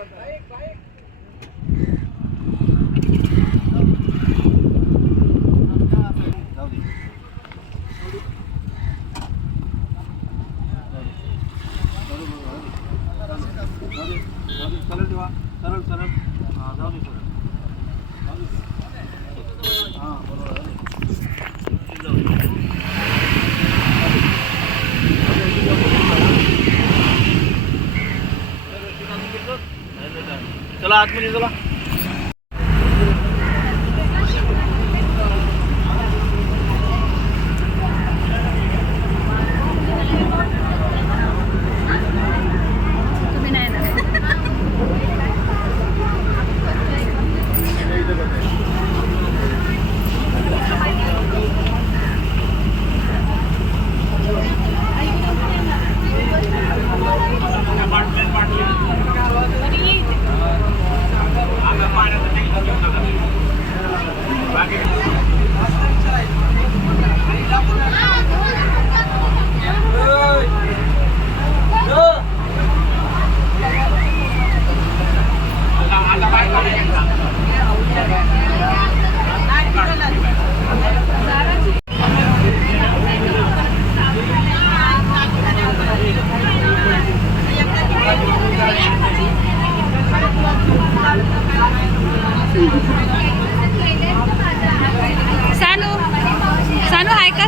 सरळ ठेवा, सरळ सरळ. हां, जाऊ दे सरळ. हां, बरोबर. चला आतमध्ये चला. सानू हाय का?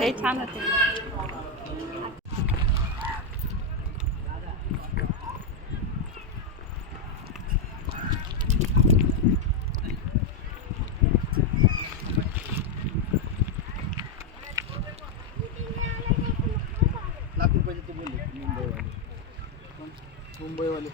हे छान होते. लाख रुपयाचे ते बोलले मुंबईवाले.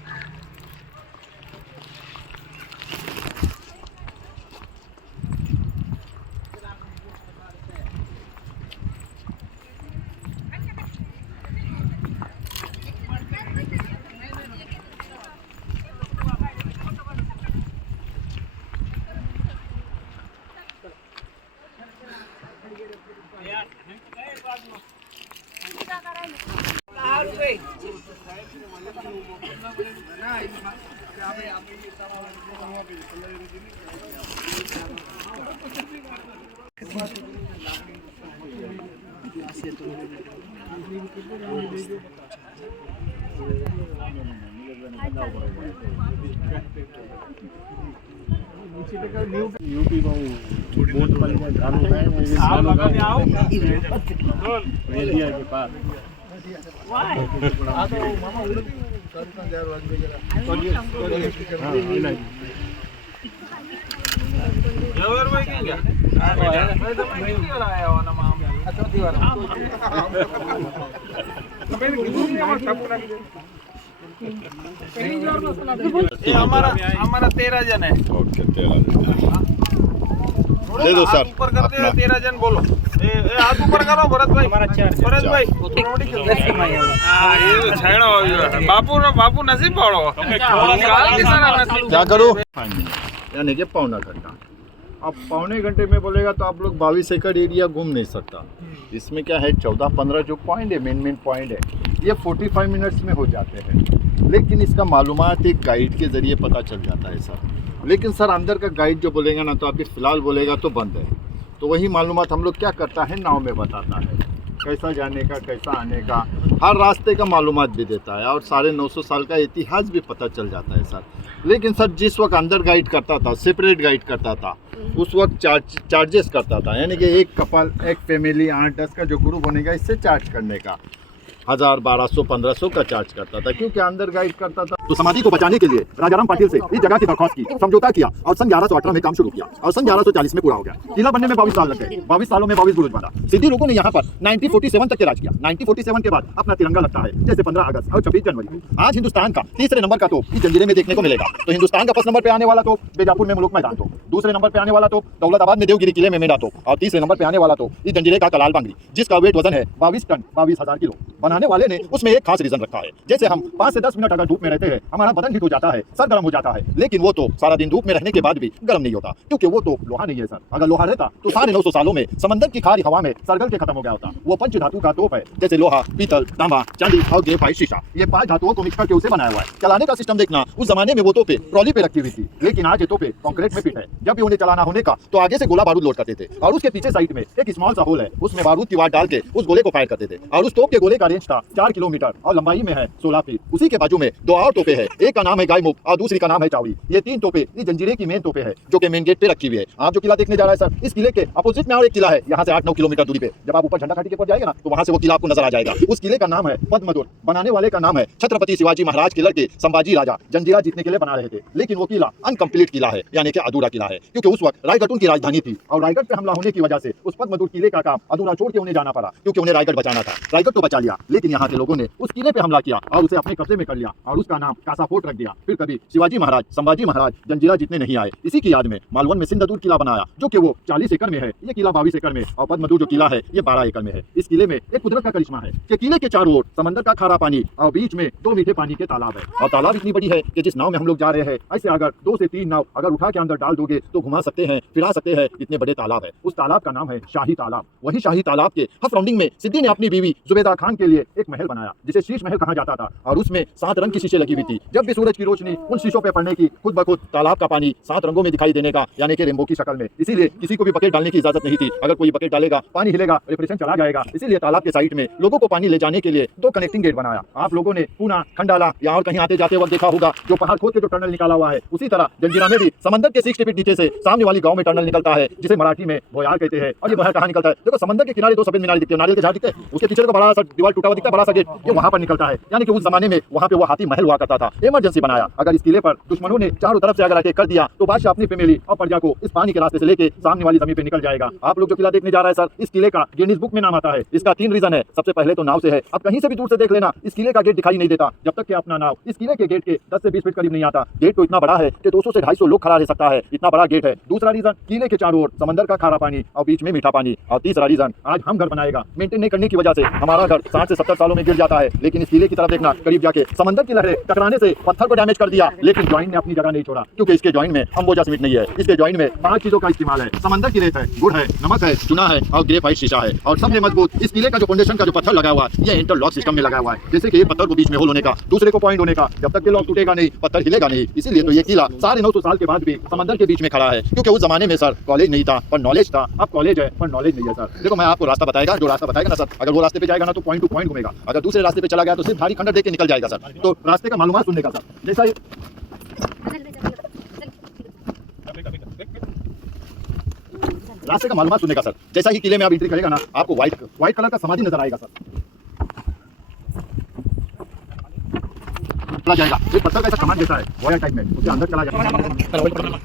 यूपी बोट इंडिया के पास हमारा 13 जन है. ओके 13 जन दे दो सर. ऊपर करते हैं 13 जन. बोलो हाथ ऊपर करो भरत भाई. भरत भाई बापू बापू नसीब पाड़ो. क्या करो यानी कि पौना घंटा. अब पौने घंटे में बोलेगा तो आप लोग 22 एकड़ एरिया घूम नहीं सकता. इसमें क्या है 14-15 जो पॉइंट है मेन पॉइंट है ये 45 मिनट्स में हो जाते हैं. लेकिन इसका मालूमात एक गाइड के ज़रिए पता चल जाता है सर. लेकिन सर अंदर का गाइड जो बोलेगा ना तो अभी फ़िलहाल बोलेगा तो बंद है. तो वही मालूमात हम लोग क्या करता है नाव में बताता है कैसा जाने का कैसा आने का. हर रास्ते का मालूमात भी देता है और 950 साल का इतिहास भी पता चल जाता है सर. लेकिन सर जिस वक्त अंदर गाइड करता था सेपरेट गाइड करता था उस वक्त चार्जेस करता था. यानी कि एक कपल एक फैमिली 8-10 का जो ग्रुप बनेगा इससे चार्ज करने का. 1000, 1200, 1500 का चार्ज करता था, क्योंकि अंदर गाइड करता था। तो समाधि को बचाने के लिए राजाराम पाटिल से इस जगह की दरख्वास्त की, समझौता किया और सन 1118 में काम शुरू किया और सन 1140 में पूरा हो गया। किला बनने में 22 साल लग गए। 22 सालों में 22 बुरुज बना। सिद्दी लोगों ने यहाँ पर 1947 तक के राज किया। 1947 के बाद अपना तिरंगा लगता है, जैसे 15 अगस्त और 26 जनवरी। आज हिंदुस्तान का तीसरे नंबर का तोप इस जंजीरे में देखने को मिलेगा। तो हिंदुस्तान का फर्स्ट नंबर पे आने वाला तोप बीजापुर में मुल्क मैदान तोप, दूसरे नंबर पे आने वाला तोप दौलताबाद में देवगिरी किले में मेंढा तोप, और तीसरे नंबर पे आने वाला तोप इस जंजीरे का कलाल बांगड़ी, जिसका वेट वजन है 22 टन 22,000 किलो। बनाने वाले ने उसमें एक खास रीजन रखा है, जैसे हम 5 से 10 मिनट अगर धूप में रहते हैं हमारा बदन हीट हो जाता है, सर गर्म हो जाता है, लेकिन वो तो सारा दिन धूप में रहने के बाद भी गर्म नहीं होता, क्योंकि वो तो लोहा नहीं है सर। अगर लोहा रहता तो 950 सालों में समंदर की खारी हवा में सरगल के खत्म हो गया होता। वो पंच धातु का तोप है, जैसे लोहा, पीतल, तांबा, चांदी और ग्रेफाइट शीशा, ये 5 धातुओं को मिक्स करके उसे बनाया हुआ है। चलाने का सिस्टम देखना, उस जमाने में वो तोपे ट्रॉली पे रखी हुई थी, लेकिन आज ये तोपे कंक्रीट में फिट है। जब भी उन्हें चलाना होने का तो आगे से गोला बारूद लोड करते थे और उसके पीछे साइड में एक स्मॉल सा होल है, उसमें बारूद की वाट डाल के उस गोले को फायर करते थे और उस तोप के गोले का रेंज था 4 किलोमीटर और लंबाई में है 16 फीट। उसी के बाजू में 2 और तोपे है, एक का नाम है गायमुख और दूसरी का नाम है चावड़ी। ये 3 तोपे इस जंजीरे की मेन तोपे है, जो कि मेन गेट पे रखी हुई है। आप जो किला देखने जा रहा है सर, इस किले के अपोजिट में और एक किला है, यहाँ से 8-9 किलोमीटर दूरी पे। जब आप ऊपर झंडा घाटी के ऊपर जाएगा ना, तो वहाँ से वो किला आपको नजर आ जाएगा। उस किले का नाम है पद्मदुर्ग। बनाने वाले का नाम है छत्रपति शिवाजी महाराज के लड़के संभाजी राजा, जंजीरा जीतने के लिए बना रहे थे, लेकिन वो किला अनकम्प्लीट किला है, यानी कि अधूरा किला है, क्योंकि उस वक्त रायगढ़ उनकी राजधानी थी और रायगढ़ पे हमला होने की वजह से उस पद्मदुर्ग किले का काम अधूरा छोड़ के उन्हें जाना पड़ा, क्योंकि उन्हें रायगढ़ बचाना था। रायगढ़ तो बचा लिया, लेकिन यहाँ के लोगों ने उस किले पे हमला किया और उसे अपने कब्जे में कर लिया और उसका नाम कासा फोर्ट रख दिया। फिर कभी शिवाजी महाराज, संभाजी महाराज जंजीरा जीतने नहीं आए, इसी की याद में मालवन में सिंधुदुर्ग किला बनाया, जो कि वो 40 एकड़ में है, ये किला 22 एकड़ में, और पद्मदुर्ग जो किला है ये 12 एकड़ में है। इस किले में एक कुदरत का करिश्मा है कि किले के चारों ओर समंदर का खारा पानी और बीच में 2 मीठे पानी के तालाब है, और तालाब इतनी बड़ी है कि जिस नाव में हम लोग जा रहे हैं, ऐसे अगर 2 से 3 नाव अगर उठा के अंदर डाल दोगे तो घुमा सकते हैं, फिरा सकते हैं, इतने बड़े तालाब है। उस तालाब का नाम है शाही तालाब। वही शाही तालाब के हफ राउंडिंग में सिद्दी ने अपनी बीवी जुबेदा खान के लिए एक महल बनाया, जिसे शीश महल कहा जाता था, और उसमें 7 रंग की शीशे लगी हुई थी। जब भी सूरज की रोशनी उन शीशों पे पड़ने की, खुद ब खुद तालाब का पानी 7 रंगों में दिखाई देने का, यानी कि रेनबो की शक्ल में। इसीलिए किसी को भी बकेट डालने की इजाजत नहीं थी, अगर कोई बकेट डालेगा पानी हिलेगा, रिफ्रेशन चला जाएगा। इसीलिए तालाब के साइड में लोगों को पानी ले जाने के लिए 2 कनेक्टिंग गेट बनाया। आप लोगों ने पूना, खंडाला या और कहीं आते जाते वक्त देखा होगा, जो पहाड़ खोद के जो टनल निकाला हुआ है, उसी तरह जंजीरा में भी समंदर के 60 फीट नीचे से सामने वाली गांव में टनल निकलता है, जिसे मराठी में भोयार कहते हैं। और ये भोयार कहाँ निकलता है? देखो समंदर के किनारे 2 सफेद मीनार दिखते हैं, नारियल के झाड़ दिखते हैं, उसके पीछे को बड़ा सा दीवार टूटा हुआ दिखता है, बड़ा सा गेट, ये वहाँ पर निकलता है। यानी कि उस जमाने में वहाँ पे वो हाथी महल हुआ करता था, इमरजेंसी बनाया। अगर इस किले पर दुश्मनों ने चारों तरफ से अगर अटैक कर दिया तो बादशाह अपनी फैमिली और प्रजा को इस पानी के रास्ते से लेके सामने वाली जमीन पे निकल जाएगा। आप लोग जो किला देखने जा रहा है सर, इस किले का गिनीज बुक में नाम आता है। इसका 3 रीजन है। सबसे पहले तो नाव से है, अब कहीं से भी दूर से देख लेना, इस किले का गेट दिखाई नहीं देता जब तक कि अपना नाव इस किले के गेट के 10 से 20 फीट करीब नहीं आता। गेट तो इतना बड़ा है कि 200 से 250 लोग खड़ा रह सकता है, इतना बड़ा गेट है। दूसरा रीजन, किले के चारों ओर समंदर का खारा पानी और बीच में मीठा पानी। और तीसरा रीजन, आज हम घर बनाएगा, मेंटेन नहीं करने की वजह से हमारा घर 60 से 70 सालों में गिर जाता है, लेकिन इस किले की तरफ देखना, करीब जाके समंदर की लहरें टकराने से पत्थर को डैमेज कर दिया, लेकिन जॉइंट ने अपनी जगह नहीं छोड़ा, क्योंकि इसके जॉइंट में अंबोजा सीमेंट नहीं है। इसके जॉइंट में 5 चीजों का इस्तेमाल है। समंदर की रेत है, गुड़ है, नमक है, चूना है और ग्रेफाइट शीशा है। और सबसे मजबूत इस किले का जो फाउंडेशन का जो पत्थर लगा हुआ है, ये इंटरलॉक सिस्टम में लगा हुआ है, जैसे कि एक पत्थर को बीच में होल होने का, दूसरे को पॉइंट होने का, जब तक ये लॉक टूटेगा नहीं, पत्थर हिलेगा नहीं। इसीलिए तो ये किला 950 साल के बाद भी समंदर के बीच में खड़ा है, क्योंकि उस जमाने में सर कॉलेज नहीं था पर नॉलेज था। अब कॉलेज है पर नॉलेज नहीं है सर। देखो मैं आपको रास्ता बताएगा, जो रास्ता बताएगा ना सर, अगर वो रास्ते पे जाएगा ना तो पॉइंट टू पॉइंट घूमेगा, अगर दूसरे रास्ते पे चला गया तो सिर्फ भारी खंडर देख के निकल जाएगा सर। तो रास्ते का मालूमात सुनने का सर, जैसा रास्ते का मालूमात सुनने का सर, जैसा ही किले में आप एंट्री करेगा ना, आपको व्हाइट कलर का समाधि नजर आएगा सर। चला जाएगा, एक पत्थर का ऐसा सामान जैसा है, वॉयर टाइप में, उसके अंदर चला जाएगा।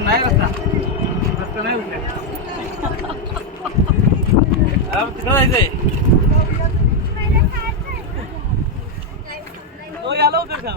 नाही रस्ता रस्ता नाही उठले तिकडं जायचंय तो याला होतं का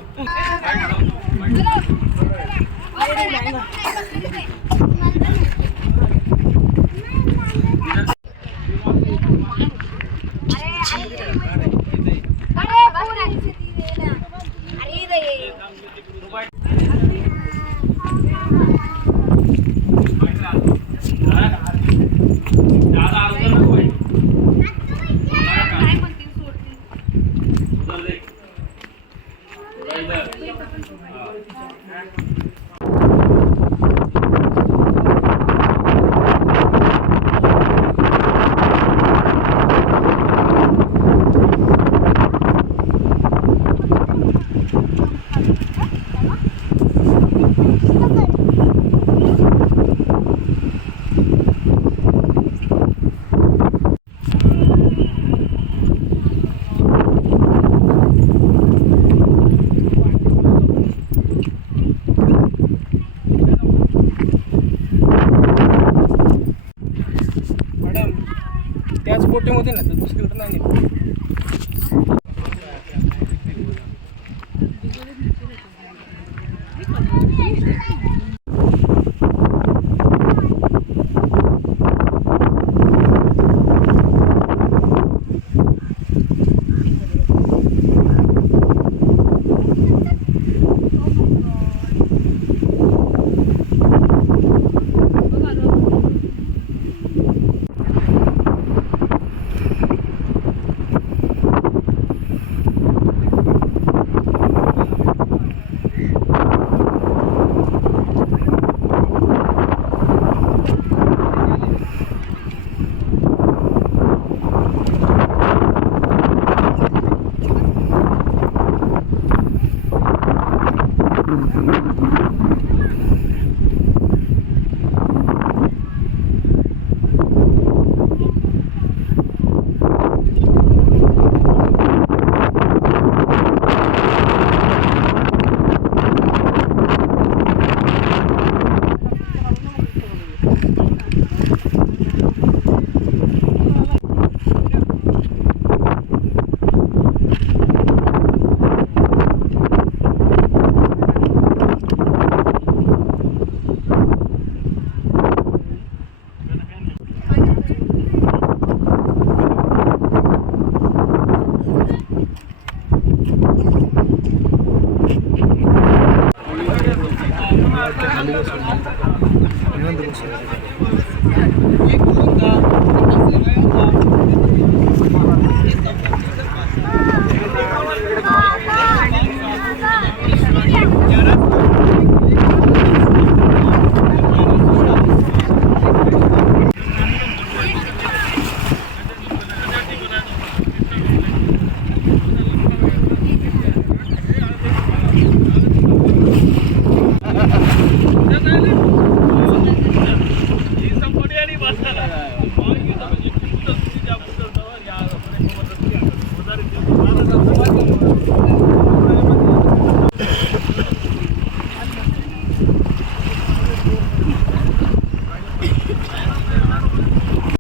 त्याच कोट्यामध्ये ना तर दुसरीकडे नाही